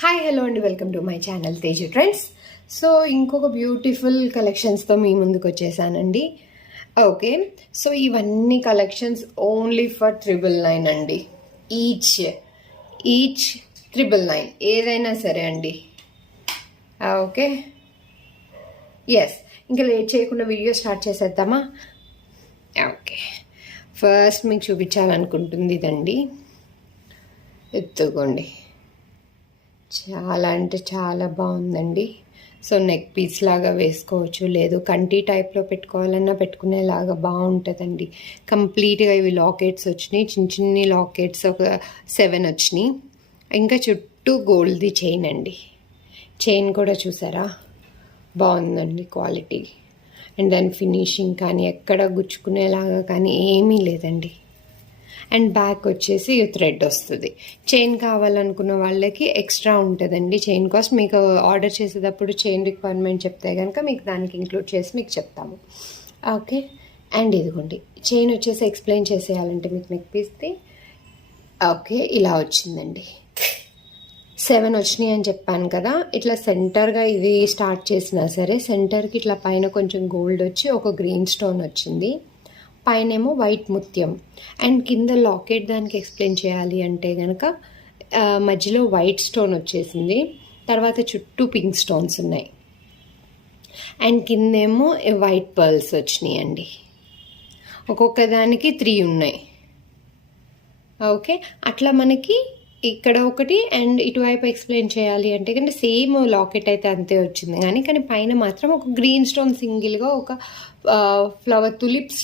Hi hello అండి, welcome to my channel Teju trends. So ఇంకొక beautiful కలెక్షన్స్తో మీ ముందుకు వచ్చేసానండి. ఓకే, సో ఇవన్నీ కలెక్షన్స్ ఓన్లీ ఫర్ 999 అండి. ఈచ్ 999 ఏదైనా సరే అండి. ఓకే, ఎస్, ఇంకా లేట్ చేయకుండా వీడియో స్టార్ట్ చేసేద్దామా? ఓకే, ఫస్ట్ మీకు చూపించాలనుకుంటుంది ఇదండి. ఎత్తుకోండి, చాలా అంటే చాలా బాగుందండి. సో నెక్ పీస్ లాగా వేసుకోవచ్చు, లేదు కంటి టైప్లో పెట్టుకోవాలన్నా పెట్టుకునేలాగా బాగుంటుందండి. కంప్లీట్గా ఇవి లాకెట్స్ వచ్చినాయి, చిన్న చిన్ని లాకెట్స్ ఒక 7 వచ్చినాయి. ఇంకా చుట్టూ గోల్డ్ది చైన్ అండి. చైన్ కూడా చూసారా, బాగుందండి క్వాలిటీ. అండ్ దాని ఫినిషింగ్ కానీ ఎక్కడ గుచ్చుకునేలాగా కానీ ఏమీ లేదండి. అండ్ బ్యాక్ వచ్చేసి థ్రెడ్ వస్తుంది. చైన్ కావాలనుకున్న వాళ్ళకి ఎక్స్ట్రా ఉంటుందండి చైన్ కాస్ట్. మీకు ఆర్డర్ చేసేటప్పుడు చైన్ రిక్వైర్మెంట్ చెప్తే కనుక మీకు దానికి ఇంక్లూడ్ చేసి మీకు చెప్తాము. ఓకే, అండ్ ఇదిగోండి చైన్ వచ్చేసి ఎక్స్ప్లెయిన్ చేసేయాలంటే మీకు నెక్ పీస్ది. ఓకే, ఇలా వచ్చిందండి. 7 వచ్చినాయి అని చెప్పాను కదా. ఇట్లా సెంటర్గా ఇది స్టార్ట్ చేసినా సరే సెంటర్కి ఇట్లా పైన కొంచెం గోల్డ్ వచ్చి ఒక గ్రీన్ స్టోన్ వచ్చింది, పైనేమో వైట్ ముత్యం. అండ్ కింద లాకెట్ దానికి ఎక్స్ప్లెయిన్ చేయాలి అంటే కనుక మధ్యలో వైట్ స్టోన్ వచ్చేసింది, తర్వాత చుట్టూ పింక్ స్టోన్స్ ఉన్నాయి, అండ్ కిందేమో వైట్ పర్ల్స్ వచ్చినాయి అండి. ఒక్కొక్క దానికి 3 ఉన్నాయి. ఓకే, అట్లా మనకి ఇక్కడ ఒకటి అండ్ ఇటువైపు ఎక్స్ప్లెయిన్ చేయాలి అంటే కంటే సేమ్ లాకెట్ అయితే అంతే వచ్చింది, కానీ పైన మాత్రం ఒక గ్రీన్ స్టోన్ సింగిల్గా ఒక ఫ్లవర్ తులిప్స్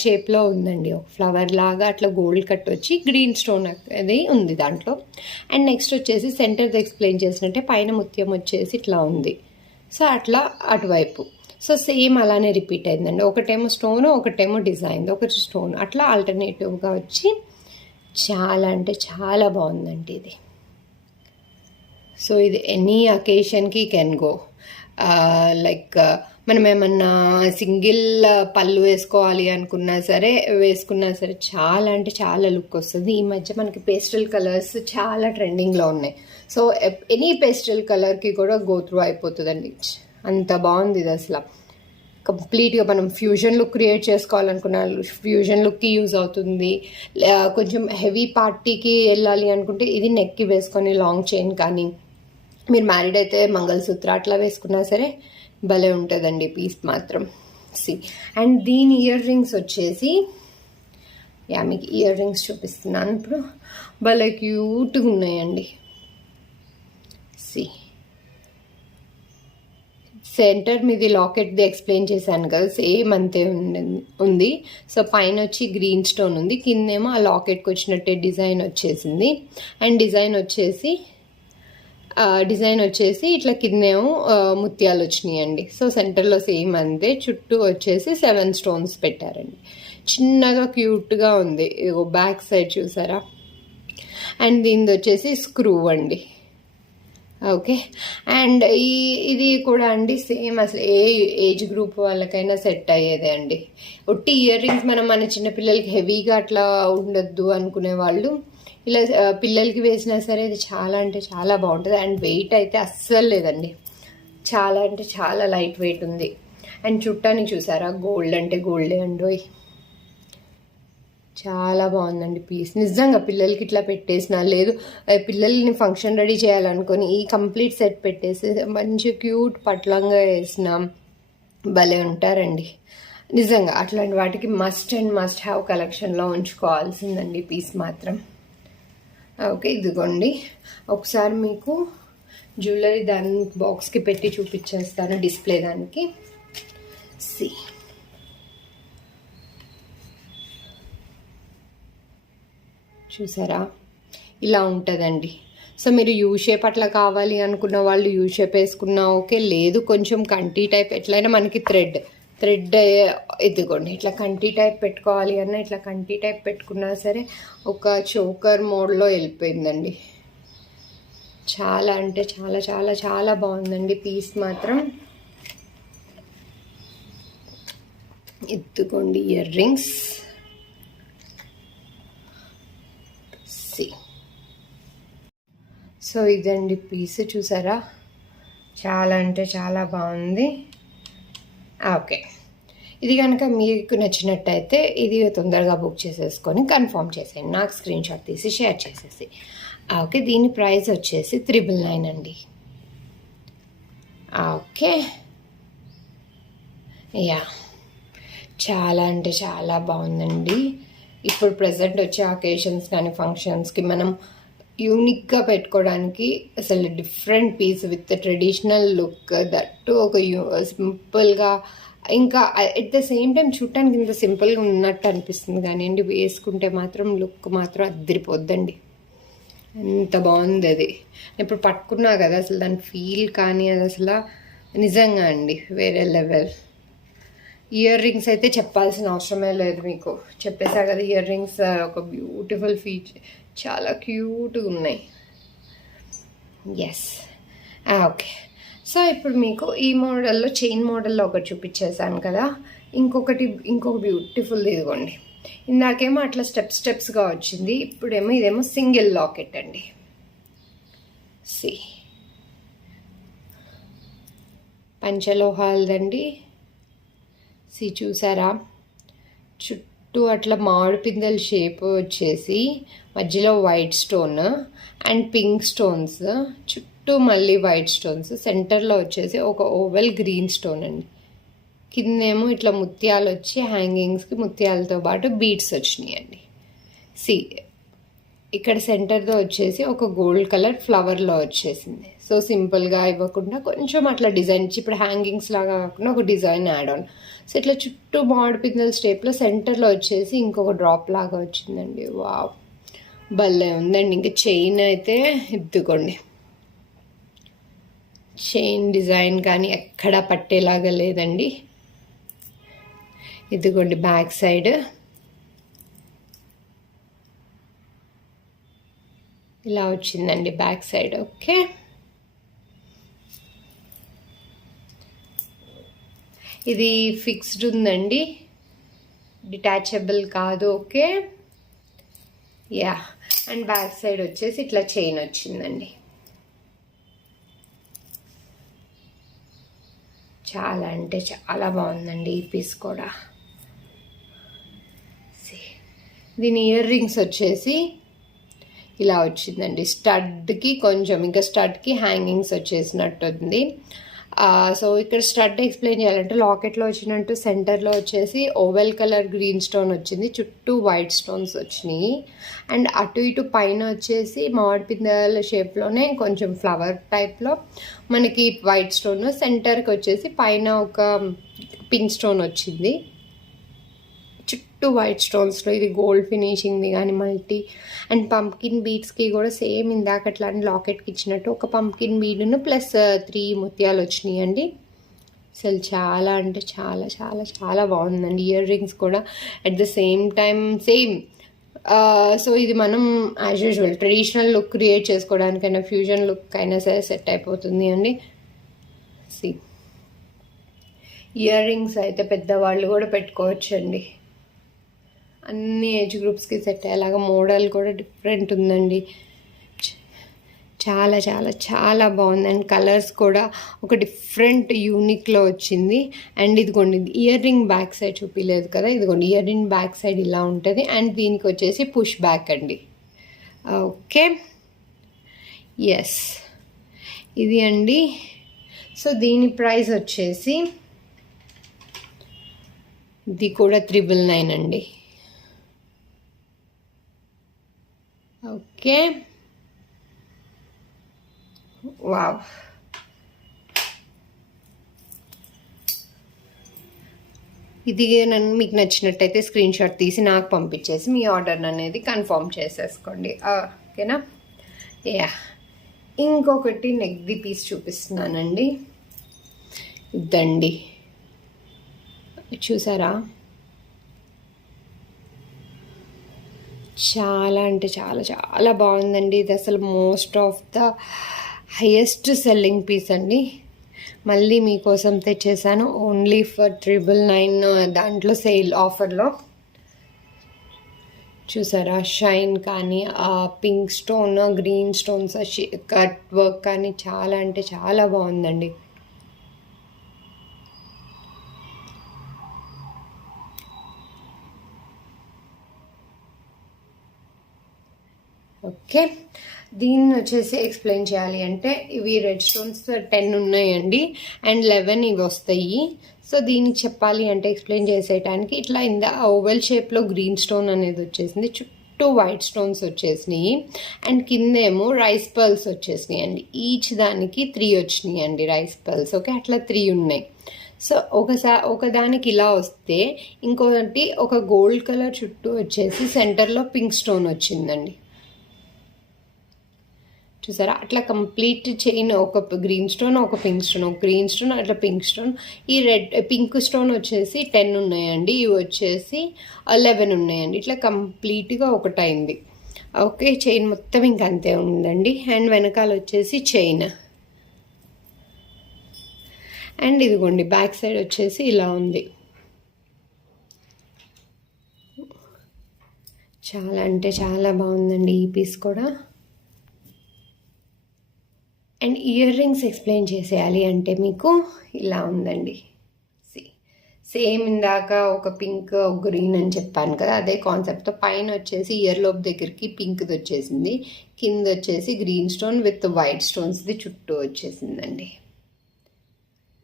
షేప్లో ఉందండి. ఒక ఫ్లవర్ లాగా అట్లా గోల్డ్ కట్ వచ్చి గ్రీన్ స్టోన్ అది ఉంది దాంట్లో. అండ్ నెక్స్ట్ వచ్చేసి సెంటర్ది ఎక్స్ప్లెయిన్ చేసినట్టే పైన ముత్యం వచ్చేసి ఇట్లా ఉంది. సో అట్లా అటువైపు సో సేమ్ అలానే రిపీట్ అయిందండి. ఒకటేమో స్టోన్, ఒకటేమో డిజైన్, ఒకటి స్టోన్, అట్లా ఆల్టర్నేటివ్గా వచ్చి చాలా అంటే చాలా బాగుందండి ఇది. సో ఇది ఎనీ అకేషన్కి కెన్ గో. లైక్ మనం ఏమన్నా సింగిల్ పళ్ళు వేసుకోవాలి అనుకున్నా సరే వేసుకున్నా సరే చాలా అంటే చాలా లుక్ వస్తుంది. ఈ మధ్య మనకి పేస్టల్ కలర్స్ చాలా ట్రెండింగ్లో ఉన్నాయి. సో ఎనీ పేస్టల్ కలర్కి కూడా గో త్రూ అయిపోతుందండి. అంత బాగుంది ఇది అసలు. కంప్లీట్గా మనం ఫ్యూజన్ లుక్ క్రియేట్ చేసుకోవాలనుకున్న ఫ్యూజన్ లుక్కి యూజ్ అవుతుంది. కొంచెం హెవీ పార్టీకి వెళ్ళాలి అనుకుంటే ఇది నెక్కి వేసుకొని లాంగ్ చైన్ కానీ, మీరు మ్యారీడ్ అయితే మంగళసూత్ర అట్లా వేసుకున్నా సరే భలే ఉంటుందండి పీస్ మాత్రం. అండ్ దీని ఇయర్ రింగ్స్ వచ్చేసి మీకు ఇయర్ రింగ్స్ చూపిస్తున్నాను ఇప్పుడు. భలే క్యూట్గా ఉన్నాయండి. సెంటర్ మీది లాకెట్ది ఎక్స్ప్లెయిన్ చేశాను కదా, సేమ్ అంతే ఉంది. సో పైన వచ్చి గ్రీన్ స్టోన్ ఉంది, కిందేమో ఆ లాకెట్కి వచ్చినట్టే డిజైన్ వచ్చేసింది. అండ్ డిజైన్ వచ్చేసి ఇట్లా కిందేమో ముత్యాలు వచ్చినాయండి. సో సెంటర్లో సేమ్ అంతే, చుట్టూ వచ్చేసి 7 స్టోన్స్ పెట్టారండి. చిన్నగా క్యూట్గా ఉంది. బ్యాక్ సైడ్ చూసారా. అండ్ దీనిది వచ్చేసి స్క్రూ అండి. ఓకే, అండ్ ఇది కూడా అండి సేమ్ అసలు ఏ ఏజ్ గ్రూప్ వాళ్ళకైనా సెట్ అయ్యేదే అండి. ఒట్టి ఇయర్ రింగ్స్ మన చిన్నపిల్లలకి హెవీగా అట్లా ఉండొద్దు అనుకునే వాళ్ళు ఇలా పిల్లలకి వేసినా సరే ఇది చాలా అంటే చాలా బాగుంటుంది. అండ్ వెయిట్ అయితే అస్సలు లేదండి, చాలా అంటే చాలా లైట్ వెయిట్ ఉంది. అండ్ చుట్టానికి చూసారా, గోల్డ్ అంటే గోల్డే అండి. చాలా బాగుందండి పీస్. నిజంగా పిల్లలకి ఇట్లా పెట్టేసిన, లేదు పిల్లల్ని ఫంక్షన్ రెడీ చేయాలనుకొని ఈ కంప్లీట్ సెట్ పెట్టేసి మంచి క్యూట్ పట్లంగా వేసిన భలే ఉంటారండి నిజంగా. అట్లాంటి వాటికి మస్ట్ అండ్ మస్ట్ హ్యావ్ కలెక్షన్లో ఉంచుకోవాల్సిందండి పీస్ మాత్రం. ఓకే, ఇదిగోండి ఒకసారి మీకు జ్యువెలరీ దాని బాక్స్కి పెట్టి చూపించేస్తాను డిస్ప్లే దానికి. చూసారా, ఇలా ఉంటుందండి. సో మీరు యూ షేప్ అట్లా కావాలి అనుకున్న వాళ్ళు యూ షేప్ వేసుకున్నా ఓకే, లేదు కొంచెం కంటి టైప్ ఎట్లయినా మనకి థ్రెడ్ ఎత్తుకోండి. ఇట్లా కంటి టైప్ పెట్టుకోవాలి అన్నా ఇట్లా కంటి టైప్ పెట్టుకున్నా సరే ఒక చోకర్ మోడ్లో వెళ్ళిపోయిందండి. చాలా అంటే చాలా చాలా చాలా బాగుందండి పీస్ మాత్రం. ఎత్తుకోండి ఇయర్ రింగ్స్. సో ఇదండి పీస్, చూసారా చాలా అంటే చాలా బాగుంది. ఓకే, ఇది కనుక మీకు నచ్చినట్టయితే ఇది తొందరగా బుక్ చేసేసుకొని కన్ఫర్మ్ చేసేయండి, నాకు స్క్రీన్ షాట్ తీసి షేర్ చేసేసి. ఓకే, దీని ప్రైస్ వచ్చేసి 999 అండి. ఓకే, యా చాలా అంటే చాలా బాగుందండి. ఇప్పుడు ప్రజెంట్ వచ్చే అకేషన్స్ కానీ ఫంక్షన్స్కి మనం యూనిక్గా పెట్టుకోవడానికి అసలు different piece with traditional look, that ఒక సింపుల్గా, ఇంకా ఎట్ ద సేమ్ టైం చూడటానికి ఇంత సింపుల్గా ఉన్నట్టు అనిపిస్తుంది కానీ అండి వేసుకుంటే మాత్రం లుక్ మాత్రం అద్దరిపోద్దండి. ఎంత బాగుంది అది. ఇప్పుడు పట్టుకున్నా కదా అసలు దాని ఫీల్ కానీ అది అసలు నిజంగా అండి వేరే లెవెల్. ఇయర్ రింగ్స్ అయితే చెప్పాల్సిన అవసరమే లేదు, మీకు చెప్పేసా కదా. ఇయర్ రింగ్స్ ఒక బ్యూటిఫుల్ ఫీచర్, చాలా క్యూట్గా ఉన్నాయి. Yes, okay. సో ఇప్పుడు మీకు ఈ మోడల్లో చైన్ మోడల్లో ఒకటి చూపించేసాను కదా, ఇంకొక బ్యూటిఫుల్ ఇదిగోండి. ఇందాకేమో అట్లా స్టెప్స్గా వచ్చింది, ఇప్పుడేమో ఇదేమో సింగిల్ లాకెట్ అండి. సి పంచలోహాలదండి. సి చూసారా, చుట్టూ అట్లా మామిడి పిందెల షేప్ వచ్చేసి మధ్యలో white stone and pink stones, చుట్టూ మళ్ళీ వైట్ స్టోన్స్, సెంటర్లో వచ్చేసి ఒక ఓవెల్ గ్రీన్ స్టోన్ అండి. కిందేమో ఇట్లా ముత్యాలు వచ్చి హ్యాంగింగ్స్కి ముత్యాలతో పాటు బీడ్స్ వచ్చినాయి అండి. సి ఇక్కడ సెంటర్లో వచ్చేసి ఒక గోల్డ్ కలర్ ఫ్లవర్లో వచ్చేసింది. సో సింపుల్గా ఇవ్వకుండా కొంచెం అట్లా డిజైన్ ఇచ్చి, ఇప్పుడు హ్యాంగింగ్స్ లాగా కాకుండా ఒక డిజైన్ యాడ్ ఆన్. సో ఇట్లా చుట్టూ మామిడి పిందెల స్టేప్లో సెంటర్లో వచ్చేసి ఇంకొక డ్రాప్ లాగా వచ్చిందండి. వావ్, భలే ఉందండి. ఇంకా చైన్ అయితే ఇద్దుకోండి, చైన్ డిజైన్ కానీ ఎక్కడా పట్టేలాగా లేదండి. ఇదిగోండి బ్యాక్ సైడ్ ఇలా వచ్చిందండి బ్యాక్ సైడ్. ఓకే, ఇది ఫిక్స్డ్ ఉందండి, డిటాచబుల్ కాదు. Okay, yeah. And back side వచ్చేసి ఇట్లా చైన్ వచ్చిందండి. చాలా అంటే చాలా బాగుందండి ఈ పీస్ కూడా. దీని ఇయర్ రింగ్స్ వచ్చేసి ఇలా వచ్చిందండి. స్టడ్కి కొంచెం ఇంకా స్టడ్కి హ్యాంగింగ్స్ వచ్చేసినట్టు ఉంది. సో ఇక్కడ స్టడ్ ఎక్స్ప్లెయిన్ చేయాలంటే లాకెట్లో వచ్చినట్టు సెంటర్లో వచ్చేసి ఓవెల్ కలర్ గ్రీన్ స్టోన్ వచ్చింది, చుట్టూ వైట్ స్టోన్స్ వచ్చినాయి. అండ్ అటు ఇటు పైన వచ్చేసి మామిడి పిందెల షేప్లోనే కొంచెం ఫ్లవర్ టైప్లో మనకి వైట్ స్టోన్, సెంటర్కి వచ్చేసి పైన ఒక పింక్ స్టోన్ వచ్చింది, చుట్టూ వైట్ స్టోన్స్లో. ఇది గోల్డ్ ఫినిషింగ్ది కానీ మల్టీ. అండ్ పంప్కిన్ బీడ్స్కి కూడా సేమ్ ఇందాక అట్లా లాకెట్కి ఇచ్చినట్టు ఒక పంప్కిన్ బీడ్ను ప్లస్ 3 ముత్యాలు వచ్చినాయి అండి. అసలు చాలా అంటే చాలా చాలా చాలా బాగుందండి. ఇయర్ రింగ్స్ కూడా at the same time same. So ఇది మనం as usual traditional look create చేసుకోవడానికైనా ఫ్యూజన్ లుక్ అయినా సరే సెట్ అయిపోతుంది అండి. సి ఇయర్ రింగ్స్ అయితే పెద్దవాళ్ళు కూడా పెట్టుకోవచ్చు అండి, అన్ని ఏజ్ గ్రూప్స్కి సెట్ అయ్యేలాగా. మోడల్ కూడా డిఫరెంట్ ఉందండి, చాలా చాలా చాలా బాగుంది. అండ్ కలర్స్ కూడా ఒక డిఫరెంట్ యూనిక్లో వచ్చింది. అండ్ ఇదిగోండి ఇయర్ రింగ్ బ్యాక్ సైడ్ చూపించలేదు కదా, ఇదిగోండి ఇయర్ రింగ్ బ్యాక్ సైడ్ ఇలా ఉంటుంది. అండ్ దీనికి వచ్చేసి పుష్ బ్యాక్ అండి. ఓకే, ఎస్, ఇది అండి. సో దీని ప్రైస్ వచ్చేసి ఇది కూడా 999 అండి. ఓకే, వావ్, ఇది మీకు నచ్చినట్టయితే స్క్రీన్ షాట్ తీసి నాకు పంపించేసి మీ ఆర్డర్ అనేది కన్ఫర్మ్ చేసేసుకోండి. ఓకేనా, యా. ఇంకొకటి నెక్ది పీస్ చూపిస్తున్నానండి. ఇదండి, చూసారా, చాలా అంటే చాలా చాలా బాగుందండి. ఇది అసలు most of the highest selling piece అండి. మళ్ళీ మీకోసం తెచ్చేసాను ఓన్లీ ఫర్ 999 దాంట్లో సేల్ ఆఫర్లో. చూసారా షైన్ కానీ ఆ pink stone green stones cut work కానీ చాలా అంటే చాలా బాగుందండి. ఓకే, దీన్ని వచ్చేసి ఎక్స్ప్లెయిన్ చేయాలి అంటే ఇవి రెడ్ స్టోన్స్ 10 ఉన్నాయండి అండ్ 11 ఇవి వస్తాయి. సో దీనికి చెప్పాలి అంటే ఎక్స్ప్లెయిన్ చేసేయడానికి ఇట్లా ఇంత ఓవెల్ షేప్లో గ్రీన్ స్టోన్ అనేది వచ్చేసింది, చుట్టూ వైట్ స్టోన్స్ వచ్చేసినాయి అండ్ కిందేమో రైస్ పర్ల్స్ వచ్చేసినాయి అండి. ఈచ్ దానికి 3 వచ్చినాయి అండి రైస్ పర్ల్స్. ఓకే, అట్లా 3 ఉన్నాయి. సో ఒకదానికి ఇలా వస్తే ఇంకొకటి ఒక గోల్డ్ కలర్ చుట్టూ వచ్చేసి సెంటర్లో పింక్ స్టోన్ వచ్చిందండి. చూసారా, అట్లా కంప్లీట్ చైన్ ఒక గ్రీన్ స్టోన్ ఒక పింక్ స్టోన్ ఒక గ్రీన్ స్టోన్ అట్లా పింక్ స్టోన్. ఈ పింక్ స్టోన్ వచ్చేసి 10 ఉన్నాయండి, ఇవి వచ్చేసి 11 ఉన్నాయండి. ఇట్లా కంప్లీట్గా ఒకటైంది. ఓకే, చైన్ మొత్తం ఇంక అంతే ఉందండి. అండ్ వెనకాల వచ్చేసి చైన్ అండ్ ఇదిగోండి బ్యాక్ సైడ్ వచ్చేసి ఇలా ఉంది. చాలా అంటే చాలా బాగుందండి ఈ పీస్ కూడా. అండ్ ఇయర్ రింగ్స్ ఎక్స్ప్లెయిన్ చేసేయాలి అంటే మీకు ఇలా ఉందండి. సేమ్ ఇందాక ఒక పింక్ ఒక గ్రీన్ అని చెప్పాను కదా, అదే కాన్సెప్ట్తో పైన వచ్చేసి ఇయర్ లోప్ దగ్గరికి పింక్ది వచ్చేసింది, కింద వచ్చేసి గ్రీన్ స్టోన్ విత్ వైట్ స్టోన్స్ది చుట్టూ వచ్చేసిందండి.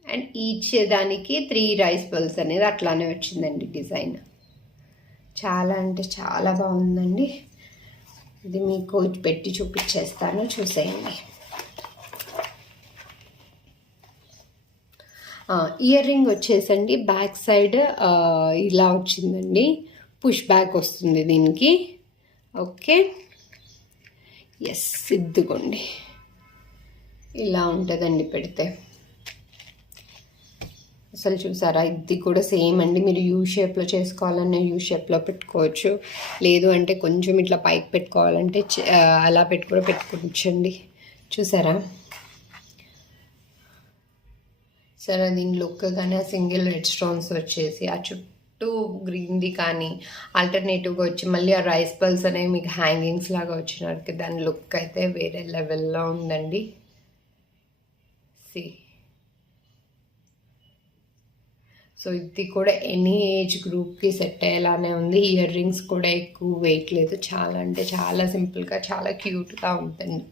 అండ్ ఈచ్ దానికి 3 రైస్ పర్ల్స్ అనేది అట్లానే వచ్చిందండి డిజైన్. చాలా అంటే చాలా బాగుందండి. ఇది మీకు పెట్టి చూపించేస్తాను, చూసేయండి. ఇయర్ రింగ్ వచ్చేసండి బ్యాక్ సైడ్ ఇలా వచ్చిందండి, పుష్ బ్యాక్ వస్తుంది దీనికి. ఓకే, ఎస్, ఇద్దుకోండి ఇలా ఉంటుందండి పెడితే. అసలు చూసారా, ఇది కూడా సేమ్ అండి. మీరు యూ షేప్లో చేసుకోవాలన్నా యూ షేప్లో పెట్టుకోవచ్చు, లేదు అంటే కొంచెం ఇట్లా పైకి పెట్టుకోవాలంటే అలా పెట్టుకోవచ్చండి. చూసారా, సరే దీని లుక్ కానీ ఆ సింగిల్ రెడ్ స్టోన్స్ వచ్చేసి ఆ చుట్టూ గ్రీన్ది కానీ ఆల్టర్నేటివ్గా వచ్చి మళ్ళీ ఆ రైస్ పల్స్ అనేవి మీకు హ్యాంగింగ్స్ లాగా వచ్చినట్టు దాని లుక్ అయితే వేరే లెవెల్లో ఉందండి. సి, సో ఇది కూడా ఎనీ ఏజ్ గ్రూప్కి సెట్ అయ్యేలానే ఉంది. ఇయర్ రింగ్స్ కూడా ఎక్కువ వెయిట్ లేదు, చాలా అంటే చాలా సింపుల్గా చాలా క్యూట్గా ఉంటుంది.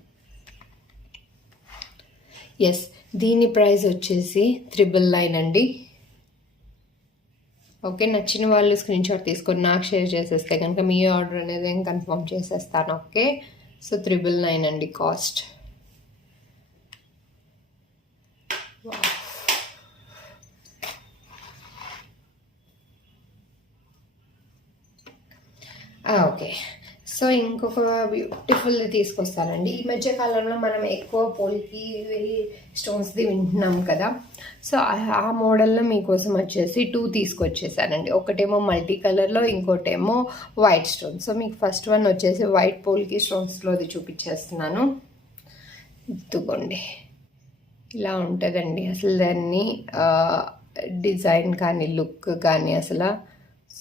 ఎస్, దీని ప్రైస్ వచ్చేసి 999 అండి. ఓకే, నచ్చిన వాళ్ళు స్క్రీన్ షాట్ తీసుకొని నాకు షేర్ చేసేస్తే కనుక మీ ఆర్డర్ అనేది నేను కన్ఫర్మ్ చేసేస్తాను. ఓకే, సో 999 అండి కాస్ట్. ఓకే, సో ఇంకొక బ్యూటిఫుల్ తీసుకొస్తానండి. ఈ మధ్య కాలంలో మనం ఎక్కువ పోల్కి స్టోన్స్ది వింటున్నాం కదా, సో ఆ మోడల్లో మీకోసం వచ్చేసి 2 తీసుకొచ్చేసానండి. ఒకటేమో మల్టీ కలర్లో, ఇంకోటేమో వైట్ స్టోన్. సో మీకు ఫస్ట్ వన్ వచ్చేసి వైట్ పోల్కి స్టోన్స్లోది చూపించేస్తున్నాను. ఇదిగోండి, ఇలా ఉంటుందండి. అసలు దాన్ని డిజైన్ కానీ లుక్ కానీ అసలు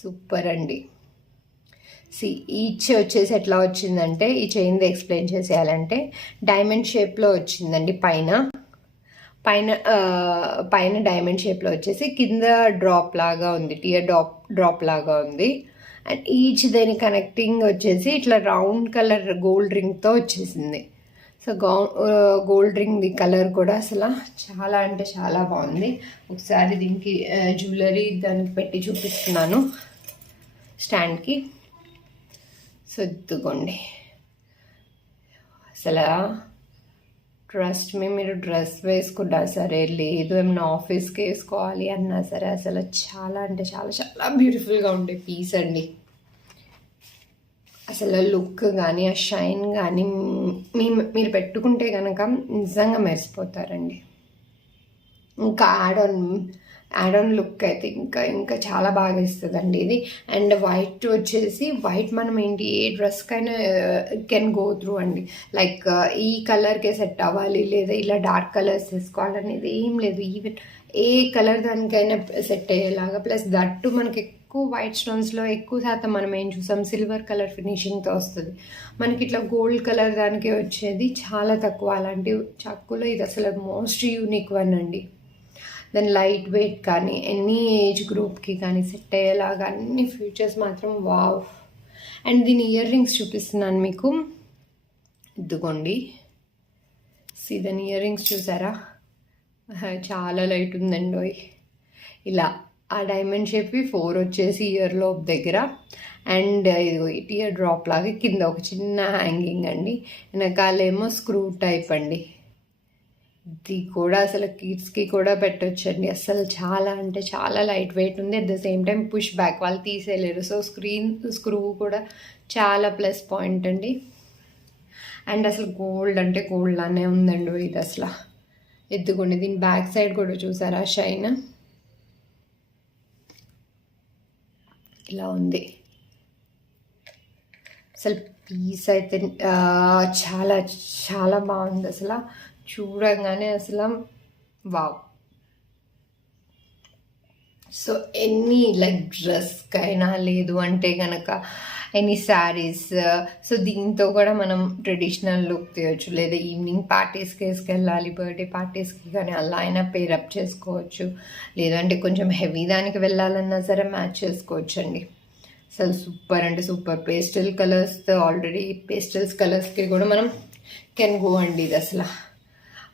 సూపర్ అండి. ఈచ్ వచ్చేసి ఎట్లా వచ్చిందంటే, ఈ చైన్ది ఎక్స్ప్లెయిన్ చేసేయాలంటే డైమండ్ షేప్లో వచ్చిందండి. పైన డైమండ్ షేప్లో వచ్చేసి కింద డ్రాప్ లాగా ఉంది, టియర్ డ్రాప్ లాగా ఉంది. అండ్ ఈచ్ దాని కనెక్టింగ్ వచ్చేసి ఇట్లా రౌండ్ కలర్ గోల్డ్ రింగ్తో వచ్చేసింది. సో గోల్డ్ రింగ్ది కలర్ కూడా అసలు చాలా అంటే చాలా బాగుంది. ఒకసారి దీనికి జ్యువెలరీ దానికి పెట్టి చూపిస్తున్నాను స్టాండ్కి. సో ఇదిగోండి, అసలు ట్రస్ట్ మీ, మీరు డ్రెస్ వేసుకున్నా సరే, లేదు ఏమన్నా ఆఫీస్కి వేసుకోవాలి అన్నా సరే, అసలు చాలా అంటే చాలా చాలా బ్యూటిఫుల్గా ఉండే పీస్ అండి. అసలు లుక్ కానీ ఆ షైన్ కానీ మీరు పెట్టుకుంటే కనుక నిజంగా మెరిసిపోతారండి. ఇంకా యాడ్ ఆన్ లుక్ అయితే ఇంకా చాలా బాగా ఇస్తుందండి ఇది. అండ్ వైట్ వచ్చేసి వైట్ మనం ఏంటి ఏ డ్రెస్కైనా కెన్ గో త్రూ అండి. లైక్ ఈ కలర్కే సెట్ అవ్వాలి లేదా ఇలా డార్క్ కలర్స్ వేసుకోవాలనేది ఏం లేదు. ఈవెన్ ఏ కలర్ దానికైనా సెట్ అయ్యేలాగా, ప్లస్ దట్టు మనకి ఎక్కువ వైట్ స్టోన్స్లో ఎక్కువ శాతం మనం ఏం చూసాం సిల్వర్ కలర్ ఫినిషింగ్తో వస్తుంది. మనకి ఇట్లా గోల్డ్ కలర్ దానికి వచ్చేది చాలా తక్కువ. అలాంటి చక్కులో ఇది అసలు మోస్ట్ యూనిక్ వన్ అండి. దాని లైట్ వెయిట్ కానీ ఎనీ ఏజ్ గ్రూప్కి కానీ సెట్ అయ్యేలాగా అన్ని ఫీచర్స్ మాత్రం వావ్. అండ్ దీని ఇయర్ రింగ్స్ చూపిస్తున్నాను మీకు. ఇదిగోండి, దాని ఇయర్ రింగ్స్ చూసారా, చాలా లైట్ ఉందండి. ఇలా ఆ డైమండ్ షేప్వి 4 వచ్చేసి ఇయర్ లోప్ దగ్గర, అండ్ ఇదిగో ఇయర్ డ్రాప్ లాగా కింద ఒక చిన్న హ్యాంగింగ్ అండి. వెనకాలేమో స్క్రూ టైప్ అండి. ఇది కూడా అసలు కిడ్స్కి కూడా పెట్టొచ్చండి. అసలు చాలా అంటే చాలా లైట్ వెయిట్ ఉంది. At the same time push back, వాళ్ళు తీసేయలేరు. సో స్క్రూ కూడా చాలా ప్లస్ పాయింట్ అండి. అండ్ అసలు గోల్డ్ అంటే గోల్డ్ లానే ఉందండి ఇది అసలు. ఎత్తుకోండి, దీని బ్యాక్ సైడ్ కూడా చూసారా షైన్ ఇలా ఉంది. అసలు పీస్ అయితే చాలా చాలా బాగుంది. అసలు చూడగానే అసలు వావ్. సో ఎనీ లైక్ డ్రెస్కైనా లేదు అంటే కనుక ఎనీ శారీస్, సో దీంతో కూడా మనం ట్రెడిషనల్ లుక్ తీయచ్చు. లేదా ఈవినింగ్ పార్టీస్కి వేసుకెళ్ళాలి, బర్త్డే పార్టీస్కి కానీ అలా అయినా పేరప్ చేసుకోవచ్చు. లేదంటే కొంచెం హెవీ దానికి వెళ్ళాలన్నా సరే మ్యాచ్ చేసుకోవచ్చు అండి. అసలు సూపర్ అంటే సూపర్. పేస్టల్ కలర్స్తో ఆల్రెడీ పేస్టల్స్ కలర్స్కి కూడా మనం కెన్ గో అండి. ఇది అసలు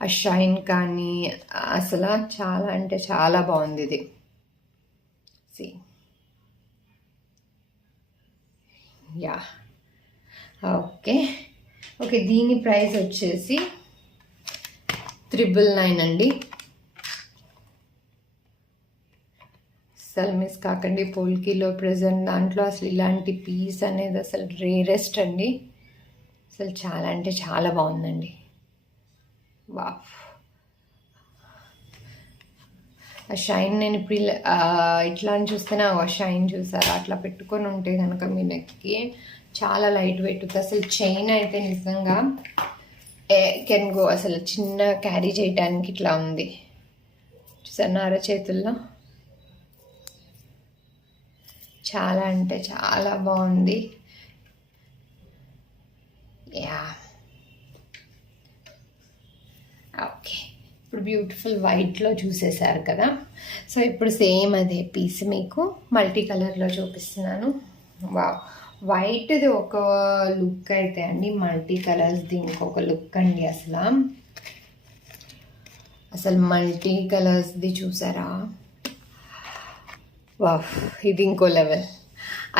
ఆ షైన్ కానీ అసలు చాలా అంటే చాలా బాగుంది ఇది. Yeah okay. దీని ప్రైస్ వచ్చేసి 999 అండి. అసలు మిస్ కాకండి. పోల్కీలో ప్రెజెంట్ దాంట్లో అసలు ఇలాంటి పీస్ అనేది అసలు రేరెస్ట్ అండి. అసలు చాలా అంటే చాలా బాగుందండి. వావ్. ఆ షైన్ నేను ఇప్పుడు ఇట్లా అని చూస్తేనే ఆ షైన్ చూసారా, అట్లా పెట్టుకొని ఉంటే కనుక మీ నెక్కి చాలా లైట్ వెయిట్. అసలు చైన్ అయితే నిజంగా కెన్ గో. అసలు చిన్న క్యారీ చేయడానికి ఇట్లా ఉంది చూసారా అరచేతుల్లో. చాలా అంటే చాలా బాగుంది. Yeah okay. ఇప్పుడు బ్యూటిఫుల్ వైట్లో చూసేశారు కదా. సో ఇప్పుడు సేమ్ అదే పీస్ మీకు మల్టీ కలర్లో చూపిస్తున్నాను. వావ్, వైట్ది ఒక లుక్ అయితే అండి, మల్టీ కలర్స్ది ఇంకొక లుక్ అండి. అసలు మల్టీ కలర్స్ది చూసారా, వావ్, ఇది ఇంకో లెవెల్.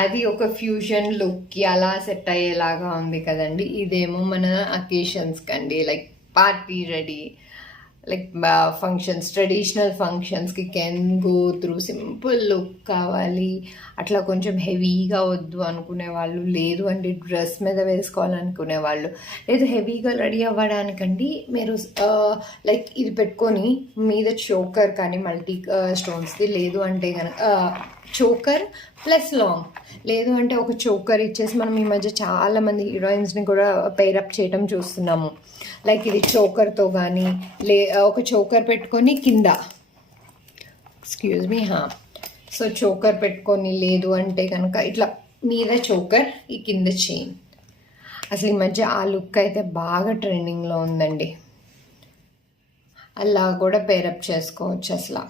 అది ఒక ఫ్యూజన్ లుక్కి అలా సెట్ అయ్యేలాగా ఉంది కదండి. ఇదేమో మన అకేషన్స్కి అండి, like party ready, like functions, traditional ఫంక్షన్స్కి can go through. Simple look కావాలి, అట్లా కొంచెం హెవీగా వద్దు అనుకునే వాళ్ళు, లేదు అంటే డ్రెస్ మీద వేసుకోవాలనుకునే వాళ్ళు, లేదు హెవీగా రెడీ అవ్వడానికండి మీరు లైక్ ఇది పెట్టుకొని మీద చోకర్ కానీ మల్టీ స్టోన్స్ది, లేదు అంటే కనుక చోకర్ ప్లస్ లాంగ్, లేదు అంటే ఒక చోకర్ ఇచ్చేసి మనం ఈ మధ్య చాలామంది హీరోయిన్స్ని కూడా పేరప్ చేయడం చూస్తున్నాము. లైక్ ఇది చోకర్తో కానీ ఒక చోకర్ పెట్టుకొని కింద సో చోకర్ పెట్టుకొని, లేదు అంటే కనుక ఇట్లా మీద చోకర్, ఈ కింద చైన్. అసలు ఈ మధ్య ఆ లుక్ అయితే బాగా ట్రెండింగ్లో ఉందండి. అలా కూడా పేరప్ చేసుకోవచ్చు అసలు.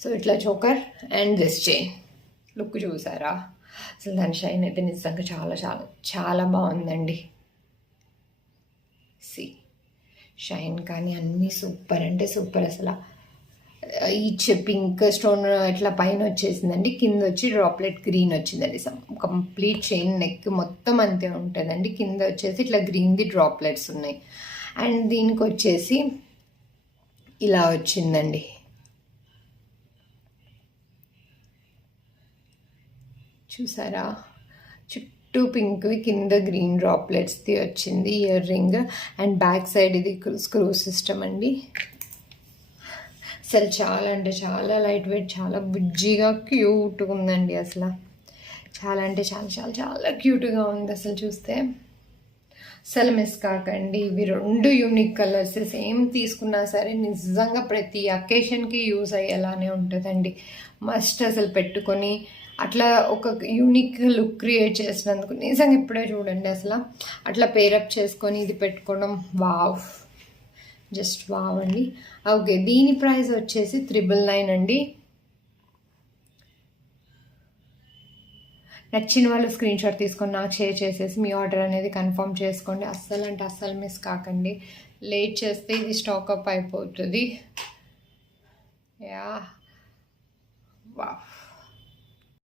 సో ఇట్లా choker and this chain look చూసారా, అసలు దాని షైన్ అయితే నిజంగా చాలా చాలా చాలా బాగుందండి. షైన్ కానీ అన్నీ సూపర్ అంటే సూపర్. అసలు ఈచ్ పింక్ స్టోన్ ఇట్లా పైన వచ్చేసిందండి, కింద వచ్చి డ్రాప్లెట్ గ్రీన్ వచ్చిందండి. కంప్లీట్ చైన్ నెక్ మొత్తం అంతే ఉంటుందండి. కింద వచ్చేసి ఇట్లా గ్రీన్ది డ్రాప్లెట్స్ ఉన్నాయి. అండ్ దీనికి వచ్చేసి ఇలా వచ్చిందండి. చూసారా, చుట్టూ పింక్వి కింద గ్రీన్ డ్రాప్లెట్స్ది వచ్చింది ear ring. And back side ఇది స్క్రూ సిస్టమ్ అండి. అసలు చాలా అంటే చాలా లైట్ వెయిట్, చాలా బుజ్జిగా క్యూట్గా ఉందండి. అసలు చాలా అంటే చాలా చాలా చాలా క్యూట్గా ఉంది అసలు చూస్తే. అసలు మిస్ కాకండి. ఇవి 2 యూనిక్ కలర్స్, సేమ్ తీసుకున్నా సరే నిజంగా ప్రతి అకేషన్కి యూజ్ అయ్యేలానే ఉంటుందండి. మస్ట్ అసలు పెట్టుకొని అట్లా ఒక యూనిక్ లుక్ క్రియేట్ చేసినందుకు నిజంగా ఇప్పుడే చూడండి అసలు అట్లా పేరప్ చేసుకొని ఇది పెట్టుకోవడం వావ్, జస్ట్ వావ్ అండి. ఓకే, దీని ప్రైస్ వచ్చేసి 999 అండి. నచ్చిన వాళ్ళు స్క్రీన్ షాట్ తీసుకొని నాకు షేర్ చేసేసి మీ ఆర్డర్ అనేది కన్ఫర్మ్ చేసుకోండి. అస్సలు అంటే అస్సలు మిస్ కాకండి. లేట్ చేస్తే ఇది స్టాక్ అప్ అయిపోతుంది. Yeah, wow.